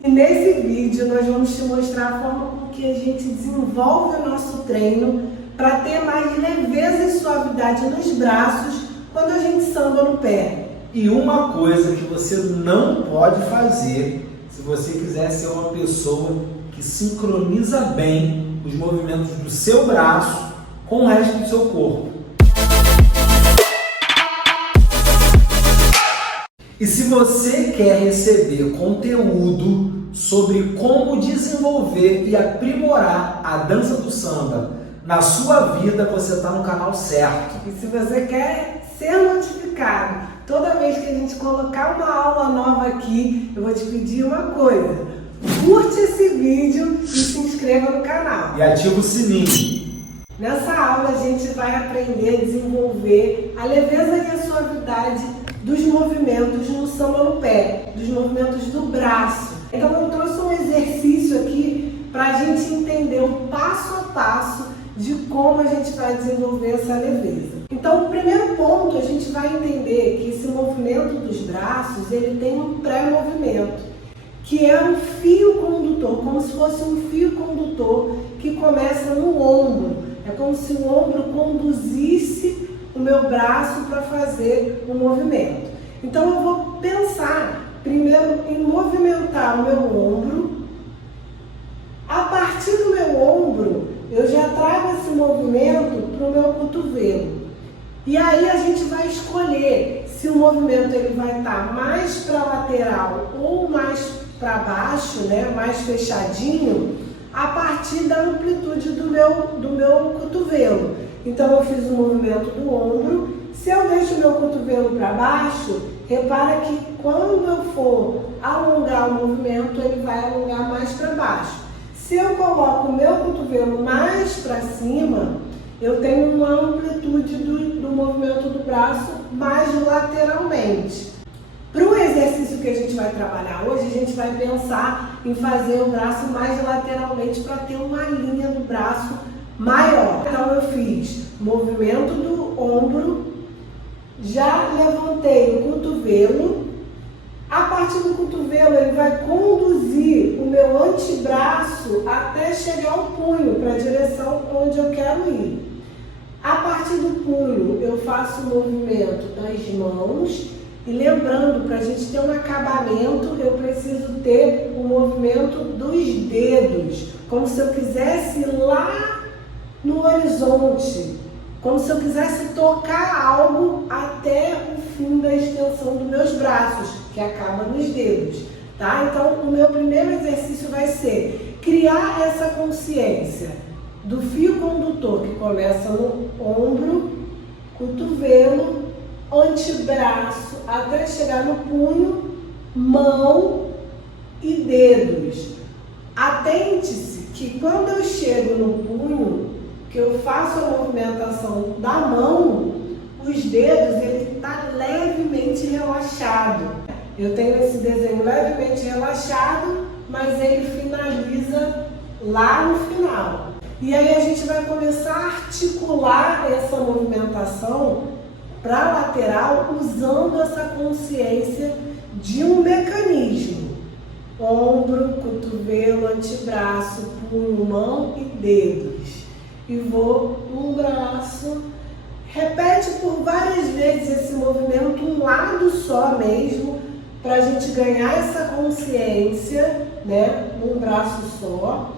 E nesse vídeo nós vamos te mostrar a forma com que a gente desenvolve o nosso treino para ter mais leveza e suavidade nos braços quando a gente samba no pé. E uma coisa que você não pode fazer se você quiser ser uma pessoa que sincroniza bem os movimentos do seu braço com o resto do seu corpo. E se você quer receber conteúdo sobre como desenvolver e aprimorar a dança do samba na sua vida, você está no canal certo. E se você quer ser notificado toda vez que a gente colocar uma aula nova aqui, eu vou te pedir uma coisa: curte esse vídeo e se inscreva no canal. E ativa o sininho. Nessa aula a gente vai aprender a desenvolver a leveza e a suavidade dos movimentos no samba no pé, dos movimentos do braço. Então eu trouxe um exercício aqui para a gente entender o passo a passo de como a gente vai desenvolver essa leveza. Então o primeiro ponto, a gente vai entender que esse movimento dos braços, ele tem um pré-movimento, que é um fio condutor, como se fosse um fio condutor que começa no ombro. É como se o ombro conduzisse o meu braço para fazer o movimento. Então eu vou pensar primeiro em movimentar o meu ombro. A partir do meu ombro, eu já trago esse movimento para o meu cotovelo. E aí a gente vai escolher se o movimento ele vai estar mais para a lateral ou mais para baixo, né, mais fechadinho, a partir da amplitude do meu cotovelo. Então eu fiz o movimento do ombro. Se eu deixo o meu cotovelo para baixo, repara que quando eu for alongar o movimento, ele vai alongar mais para baixo. Se eu coloco o meu cotovelo mais para cima, eu tenho uma amplitude do movimento do braço mais lateralmente. Para o exercício que a gente vai trabalhar hoje, a gente vai pensar em fazer o braço mais lateralmente para ter uma linha do braço maior. Então eu fiz movimento do ombro, já levantei o cotovelo. A partir do cotovelo ele vai conduzir o meu antebraço até chegar ao punho, para a direção onde eu quero ir. A partir do punho eu faço o movimento das mãos. E lembrando, para a gente ter um acabamento, eu preciso ter o movimento dos dedos, como se eu quisesse ir lá no horizonte, como se eu quisesse tocar algo até o fim da extensão dos meus braços, que acaba nos dedos, tá? Então, o meu primeiro exercício vai ser criar essa consciência do fio condutor que começa no ombro, cotovelo, antebraço, até chegar no punho, mão e dedos. Atente-se que quando eu chego no punho, que eu faço a movimentação da mão, os dedos, ele está levemente relaxado. Eu tenho esse desenho levemente relaxado, mas ele finaliza lá no final. E aí a gente vai começar a articular essa movimentação para a lateral usando essa consciência de um mecanismo: ombro, cotovelo, antebraço, punho, mão e dedos. E vou um braço, repete por várias vezes esse movimento, um lado só mesmo, para a gente ganhar essa consciência, né, um braço só.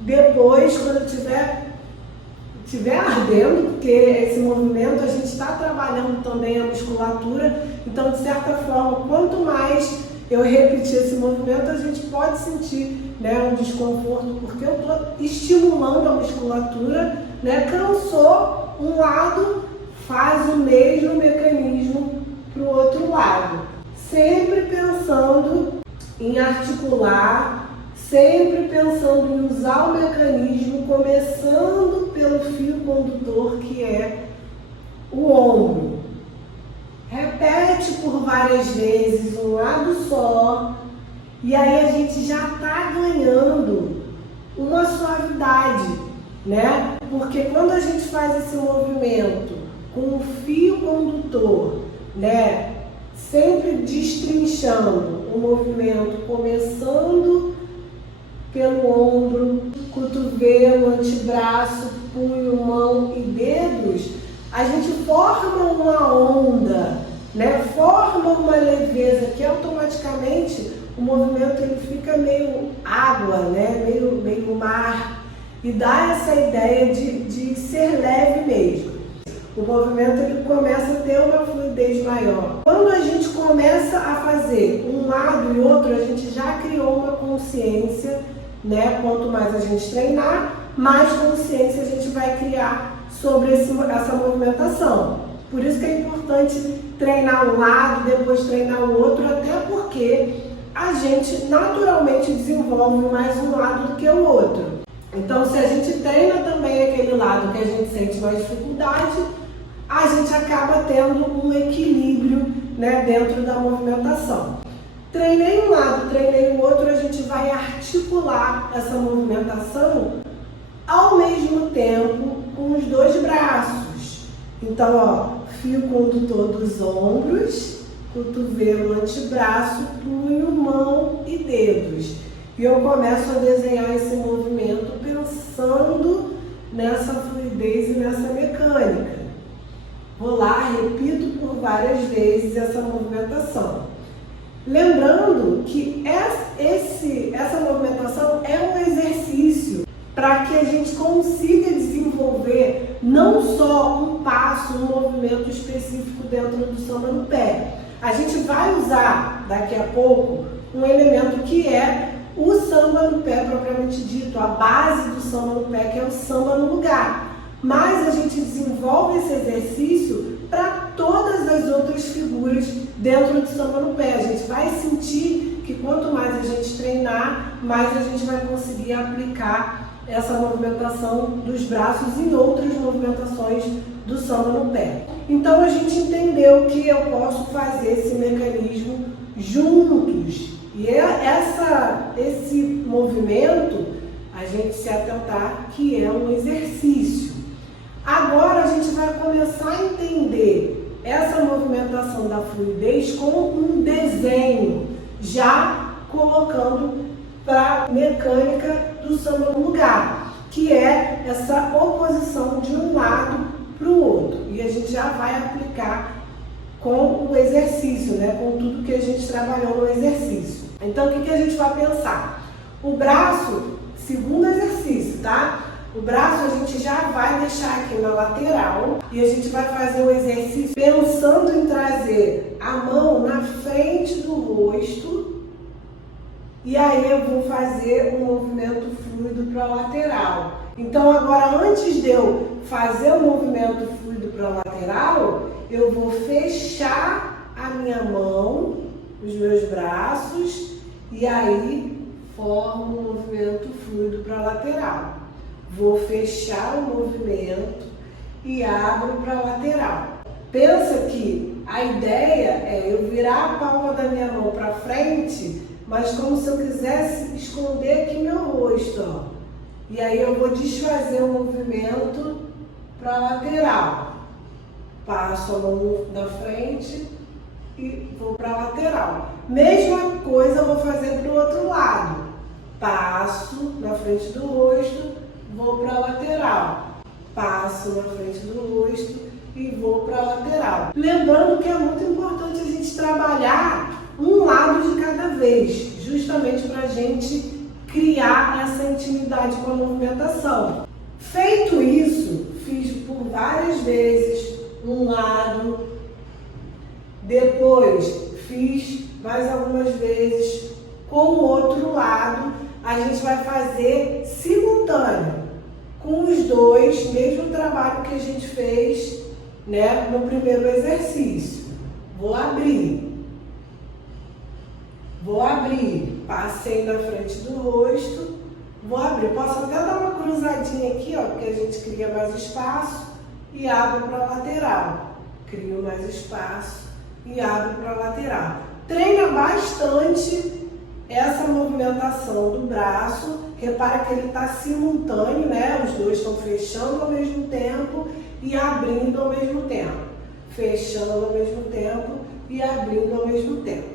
Depois, quando estiver ardendo, porque esse movimento a gente está trabalhando também a musculatura, então de certa forma, quanto mais eu repetir esse movimento, a gente pode sentir, né, um desconforto, porque eu estou estimulando a musculatura, né? Cansou um lado, faz o mesmo mecanismo para o outro lado, sempre pensando em articular, sempre pensando em usar o mecanismo, começando pelo fio condutor, que é o ombro. Repete por várias vezes, um lado só, e aí a gente já está ganhando uma suavidade, né? Porque quando a gente faz esse movimento com o fio condutor, né, sempre destrinchando o movimento, começando pelo ombro, cotovelo, antebraço, punho, mão e dedos, a gente forma uma onda, né? Forma uma leveza que automaticamente o movimento ele fica meio água, né? meio mar, e dá essa ideia de ser leve mesmo. O movimento ele começa a ter uma fluidez maior. Quando a gente começa a fazer um lado e outro, a gente já criou uma consciência, né? Quanto mais a gente treinar, mais consciência a gente vai criar sobre essa movimentação. Por isso que é importante treinar um lado, depois treinar o outro, até porque a gente naturalmente desenvolve mais um lado do que o outro. Então, se a gente treina também aquele lado que a gente sente mais dificuldade, a gente acaba tendo um equilíbrio, né, dentro da movimentação. Treinei um lado, treinei o outro, a gente vai articular essa movimentação ao mesmo tempo com os dois braços. Então, ó, fio condutor dos ombros, cotovelo, antebraço, punho, mão e dedos. E eu começo a desenhar esse movimento pensando nessa fluidez e nessa mecânica. Vou lá, repito por várias vezes essa movimentação. Lembrando que essa movimentação é um exercício para que a gente consiga desenvolver não só um passo, um movimento específico dentro do samba no pé. A gente vai usar daqui a pouco um elemento que é o samba no pé propriamente dito, a base do samba no pé, que é o samba no lugar. Mas a gente desenvolve esse exercício para todas as outras figuras dentro do samba no pé. A gente vai sentir que quanto mais a gente treinar, mais a gente vai conseguir aplicar essa movimentação dos braços em outras movimentações do samba no pé. Então a gente entendeu que eu posso fazer esse mecanismo juntos. E esse movimento, a gente se atentar que é um exercício. Agora a gente vai começar a entender essa movimentação da fluidez como um desenho, já colocando para a mecânica do samba no lugar, que é essa oposição de um lado para o outro. E a gente já vai aplicar com o exercício, né? Com tudo que a gente trabalhou no exercício. Então, o que a gente vai pensar? O braço, segundo exercício, tá? O braço a gente já vai deixar aqui na lateral e a gente vai fazer o exercício pensando em trazer a mão na frente do rosto. E aí eu vou fazer um movimento fluido para a lateral. Então agora, antes de eu fazer o movimento fluido para a lateral, eu vou fechar a minha mão, os meus braços, e aí formo um movimento fluido para a lateral. Vou fechar o movimento e abro para a lateral. Pensa que a ideia é eu virar a palma da minha mão para frente, mas como se eu quisesse esconder aqui meu rosto, ó. E aí eu vou desfazer o movimento para a lateral. Passo a mão na frente e vou para a lateral. Mesma coisa eu vou fazer para o outro lado. Passo na frente do rosto, vou para a lateral. Passo na frente do rosto e vou para a lateral. Lembrando que é muito importante a gente trabalhar um lado de cada vez, justamente para a gente criar essa intimidade com a movimentação. Feito isso, fiz por várias vezes um lado, depois fiz mais algumas vezes com o outro lado. A gente vai fazer simultâneo com os dois, mesmo trabalho que a gente fez, né, no primeiro exercício. Vou abrir, passei na frente do rosto, vou abrir. Posso até dar uma cruzadinha aqui, ó, porque a gente cria mais espaço e abre para a lateral. Crio mais espaço e abro para a lateral. Treina bastante essa movimentação do braço. Repara que ele está simultâneo, né? Os dois estão fechando ao mesmo tempo e abrindo ao mesmo tempo. Fechando ao mesmo tempo e abrindo ao mesmo tempo.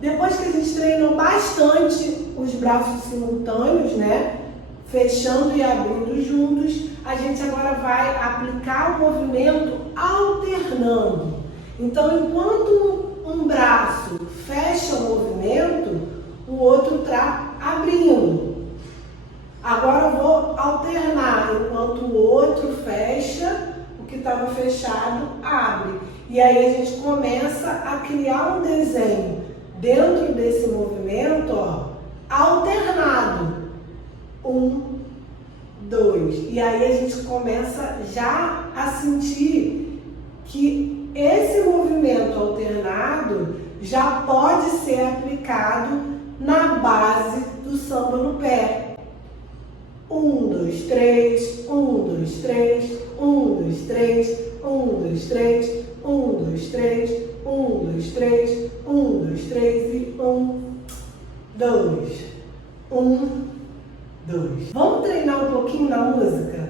Depois que a gente treinou bastante os braços simultâneos, né? Fechando e abrindo juntos. A gente agora vai aplicar o movimento alternando. Então, enquanto um braço fecha o movimento, o outro está abrindo. Agora eu vou alternar, enquanto o outro fecha, o que estava fechado abre. E aí a gente começa a criar um desenho dentro desse movimento, ó, alternado. 1, 2. E aí a gente começa já a sentir que esse movimento alternado já pode ser aplicado na base do samba no pé. 1, 2, 3, 1, 2, 3, 1, 2, 3, 1, 2, 3, 1, 2, 3, 1, 2, 3, 1, 2, 3 e 1, 2, 1, 2. Vamos treinar um pouquinho na música?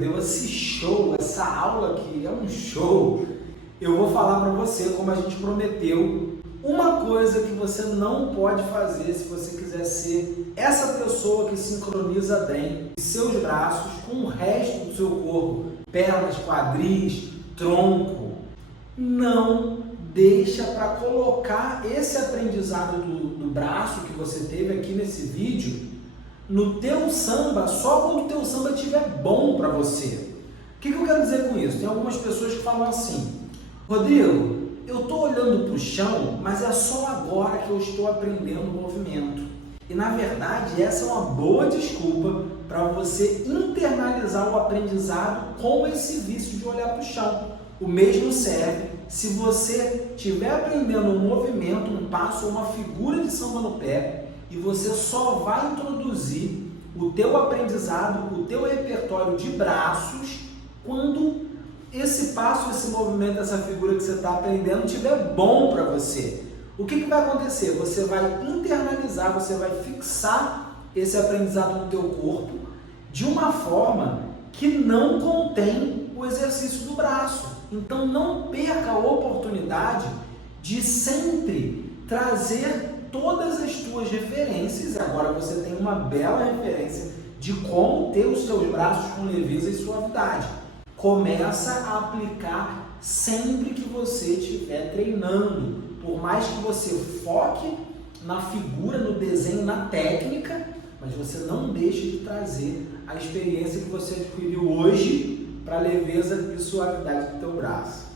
Deu esse show, essa aula que é um show, eu vou falar para você, como a gente prometeu, uma coisa que você não pode fazer se você quiser ser essa pessoa que sincroniza bem seus braços com o resto do seu corpo, pernas, quadris, tronco. Não deixa para colocar esse aprendizado do braço que você teve aqui nesse vídeo no teu samba, só quando o teu samba estiver bom para você. O que eu quero dizer com isso? Tem algumas pessoas que falam assim: Rodrigo, eu estou olhando para o chão, mas é só agora que eu estou aprendendo o movimento. E na verdade essa é uma boa desculpa para você internalizar o aprendizado com esse vício de olhar para o chão. O mesmo serve se você estiver aprendendo um movimento, um passo ou uma figura de samba no pé, e você só vai introduzir o teu aprendizado, o teu repertório de braços quando esse passo, esse movimento, essa figura que você está aprendendo estiver bom para você. O que vai acontecer? Você vai internalizar, você vai fixar esse aprendizado no teu corpo de uma forma que não contém o exercício do braço. Então não perca a oportunidade de sempre trazer todas as tuas referências. Agora você tem uma bela referência de como ter os seus braços com leveza e suavidade. Começa a aplicar sempre que você estiver treinando. Por mais que você foque na figura, no desenho, na técnica, mas você não deixe de trazer a experiência que você adquiriu hoje para a leveza e suavidade do teu braço.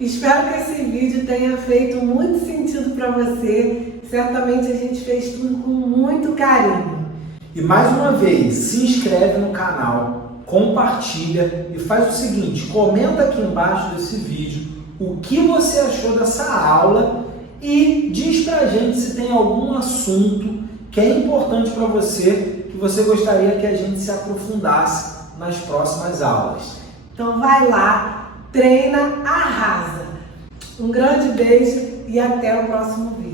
Espero que esse vídeo tenha feito muito sentido para você. Certamente a gente fez tudo com muito carinho. E mais uma vez, se inscreve no canal, compartilha e faz o seguinte, comenta aqui embaixo desse vídeo o que você achou dessa aula e diz pra gente se tem algum assunto que é importante para você, que você gostaria que a gente se aprofundasse nas próximas aulas. Então vai lá, treina, arrasa. Um grande beijo e até o próximo vídeo.